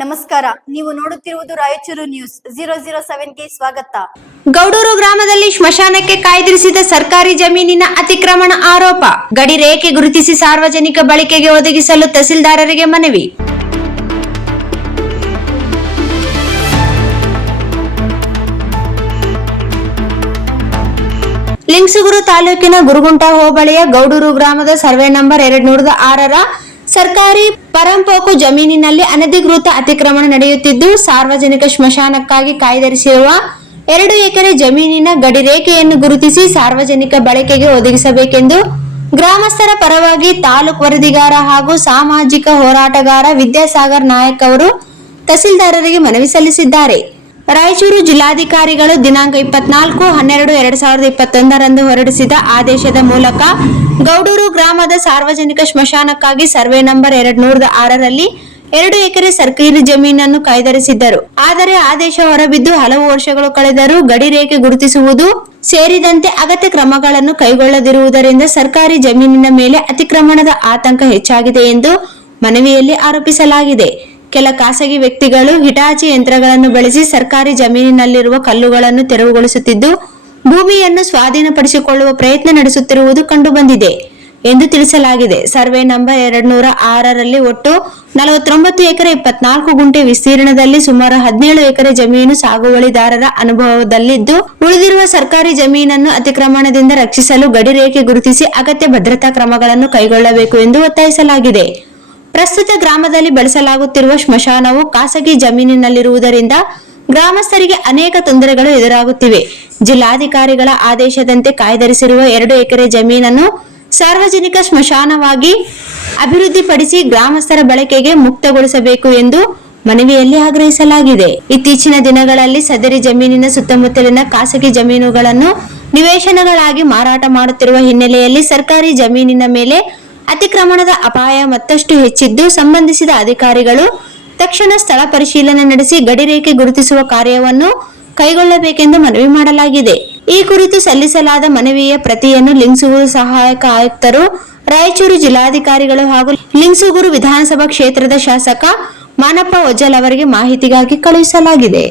ನಮಸ್ಕಾರ, ನೀವು ನೋಡುತ್ತಿರುವುದು ರಾಯಚೂರು ನ್ಯೂಸ್ 007ಗೆ ಸ್ವಾಗತ. ಗೌಡೂರು ಗ್ರಾಮದಲ್ಲಿ ಸ್ಮಶಾನಕ್ಕೆ ಕಾಯ್ದಿರಿಸಿದ ಸರ್ಕಾರಿ ಜಮೀನಿನ ಅತಿಕ್ರಮಣ ಆರೋಪ. ಗಡಿ ರೇಖೆ ಗುರುತಿಸಿ ಸಾರ್ವಜನಿಕ ಬಳಕೆಗೆ ಒದಗಿಸಲು ತಹಸೀಲ್ದಾರರಿಗೆ ಮನವಿ. ಲಿಂಗಸೂಗೂರು ತಾಲೂಕಿನ ಗುರುಗುಂಟ ಹೋಬಳಿಯ ಗೌಡೂರು ಗ್ರಾಮದ ಸರ್ವೆ ನಂಬರ್ 206ರ ಸರ್ಕಾರಿ ಪರಂಪೋಕು ಜಮೀನಿನಲ್ಲಿ ಅನಧಿಕೃತ ಅತಿಕ್ರಮಣ ನಡೆಯುತ್ತಿದ್ದು, ಸಾರ್ವಜನಿಕ ಸ್ಮಶಾನಕ್ಕಾಗಿ ಕಾಯ್ದಿರಿಸಿರುವ 2 ಎಕರೆ ಜಮೀನಿನ ಗಡಿ ರೇಖೆಯನ್ನು ಗುರುತಿಸಿ ಸಾರ್ವಜನಿಕ ಬಳಕೆಗೆ ಒದಗಿಸಬೇಕೆಂದು ಗ್ರಾಮಸ್ಥರ ಪರವಾಗಿ ತಾಲೂಕು ವರದಿಗಾರ ಹಾಗೂ ಸಾಮಾಜಿಕ ಹೋರಾಟಗಾರ ವಿದ್ಯಾಸಾಗರ್ ನಾಯಕ್ ಅವರು ತಹಸೀಲ್ದಾರರಿಗೆ ಮನವಿ ಸಲ್ಲಿಸಿದ್ದಾರೆ. ರಾಯಚೂರು ಜಿಲ್ಲಾಧಿಕಾರಿಗಳು ದಿನಾಂಕ 24/12/2021 ಹೊರಡಿಸಿದ ಆದೇಶದ ಮೂಲಕ ಗೌಡೂರು ಗ್ರಾಮದ ಸಾರ್ವಜನಿಕ ಸ್ಮಶಾನಕ್ಕಾಗಿ ಸರ್ವೆ ನಂಬರ್ 206ರಲ್ಲಿ 2 ಎಕರೆ ಸರ್ಕಾರಿ ಜಮೀನನ್ನು ಕಾಯ್ದಿರಿಸಿದ್ದರು. ಆದರೆ ಆದೇಶ ಹೊರಬಿದ್ದು ಹಲವು ವರ್ಷಗಳು ಕಳೆದರೂ ಗಡಿ ರೇಖೆ ಗುರುತಿಸುವುದು ಸೇರಿದಂತೆ ಅಗತ್ಯ ಕ್ರಮಗಳನ್ನು ಕೈಗೊಳ್ಳದಿರುವುದರಿಂದ ಸರ್ಕಾರಿ ಜಮೀನಿನ ಮೇಲೆ ಅತಿಕ್ರಮಣದ ಆತಂಕ ಹೆಚ್ಚಾಗಿದೆ ಎಂದು ಮನವಿಯಲ್ಲಿ ಆರೋಪಿಸಲಾಗಿದೆ. ಕೆಲ ಖಾಸಗಿ ವ್ಯಕ್ತಿಗಳು ಹಿಟಾಚಿ ಯಂತ್ರಗಳನ್ನು ಬಳಸಿ ಸರ್ಕಾರಿ ಜಮೀನಿನಲ್ಲಿರುವ ಕಲ್ಲುಗಳನ್ನು ತೆರವುಗೊಳಿಸುತ್ತಿದ್ದು, ಭೂಮಿಯನ್ನು ಸ್ವಾಧೀನಪಡಿಸಿಕೊಳ್ಳುವ ಪ್ರಯತ್ನ ನಡೆಸುತ್ತಿರುವುದು ಕಂಡುಬಂದಿದೆ ಎಂದು ತಿಳಿಸಲಾಗಿದೆ. ಸರ್ವೆ ನಂಬರ್ 206ರಲ್ಲಿ ಒಟ್ಟು 49 ಎಕರೆ 24 ಗುಂಟೆ ವಿಸ್ತೀರ್ಣದಲ್ಲಿ ಸುಮಾರು 17 ಎಕರೆ ಜಮೀನು ಸಾಗುವಳಿದಾರರ ಅನುಭವದಲ್ಲಿದ್ದು, ಉಳಿದಿರುವ ಸರ್ಕಾರಿ ಜಮೀನನ್ನು ಅತಿಕ್ರಮಣದಿಂದ ರಕ್ಷಿಸಲು ಗಡಿ ರೇಖೆ ಗುರುತಿಸಿ ಅಗತ್ಯ ಭದ್ರತಾ ಕ್ರಮಗಳನ್ನು ಕೈಗೊಳ್ಳಬೇಕು ಎಂದು ಒತ್ತಾಯಿಸಲಾಗಿದೆ. ಪ್ರಸ್ತುತ ಗ್ರಾಮದಲ್ಲಿ ಬಳಸಲಾಗುತ್ತಿರುವ ಸ್ಮಶಾನವು ಖಾಸಗಿ ಜಮೀನಿನಲ್ಲಿರುವುದರಿಂದ ಗ್ರಾಮಸ್ಥರಿಗೆ ಅನೇಕ ತೊಂದರೆಗಳು ಎದುರಾಗುತ್ತಿವೆ. ಜಿಲ್ಲಾಧಿಕಾರಿಗಳ ಆದೇಶದಂತೆ ಕಾಯ್ದಿರಿಸಿರುವ 2 ಎಕರೆ ಜಮೀನನ್ನು ಸಾರ್ವಜನಿಕ ಸ್ಮಶಾನವಾಗಿ ಅಭಿವೃದ್ಧಿಪಡಿಸಿ ಗ್ರಾಮಸ್ಥರ ಬಳಕೆಗೆ ಮುಕ್ತಗೊಳಿಸಬೇಕು ಎಂದು ಮನವಿಯಲ್ಲಿ ಆಗ್ರಹಿಸಲಾಗಿದೆ. ಇತ್ತೀಚಿನ ದಿನಗಳಲ್ಲಿ ಸದರಿ ಜಮೀನಿನ ಸುತ್ತಮುತ್ತಲಿನ ಖಾಸಗಿ ಜಮೀನುಗಳನ್ನು ನಿವೇಶನಗಳಾಗಿ ಮಾರಾಟ ಮಾಡುತ್ತಿರುವ ಹಿನ್ನೆಲೆಯಲ್ಲಿ ಸರ್ಕಾರಿ ಜಮೀನಿನ ಮೇಲೆ ಅತಿಕ್ರಮಣದ ಅಪಾಯ ಮತ್ತಷ್ಟು ಹೆಚ್ಚಿದ್ದು, ಸಂಬಂಧಿಸಿದ ಅಧಿಕಾರಿಗಳು ತಕ್ಷಣ ಸ್ಥಳ ಪರಿಶೀಲನೆ ನಡೆಸಿ ಗಡಿ ರೇಖೆ ಗುರುತಿಸುವ ಕಾರ್ಯವನ್ನು ಕೈಗೊಳ್ಳಬೇಕೆಂದು ಮನವಿ ಮಾಡಲಾಗಿದೆ. ಈ ಕುರಿತು ಸಲ್ಲಿಸಲಾದ ಮನವಿಯ ಪ್ರತಿಯನ್ನು ಲಿಂಗಸೂಗೂರು ಸಹಾಯಕ ಆಯುಕ್ತರು, ರಾಯಚೂರು ಜಿಲ್ಲಾಧಿಕಾರಿಗಳು ಹಾಗೂ ಲಿಂಗಸೂಗೂರು ವಿಧಾನಸಭಾ ಕ್ಷೇತ್ರದ ಶಾಸಕ ಮಾನಪ್ಪ ಒಜ್ಜಲ್ ಅವರಿಗೆ ಮಾಹಿತಿಗಾಗಿ ಕಳುಹಿಸಲಾಗಿದೆ.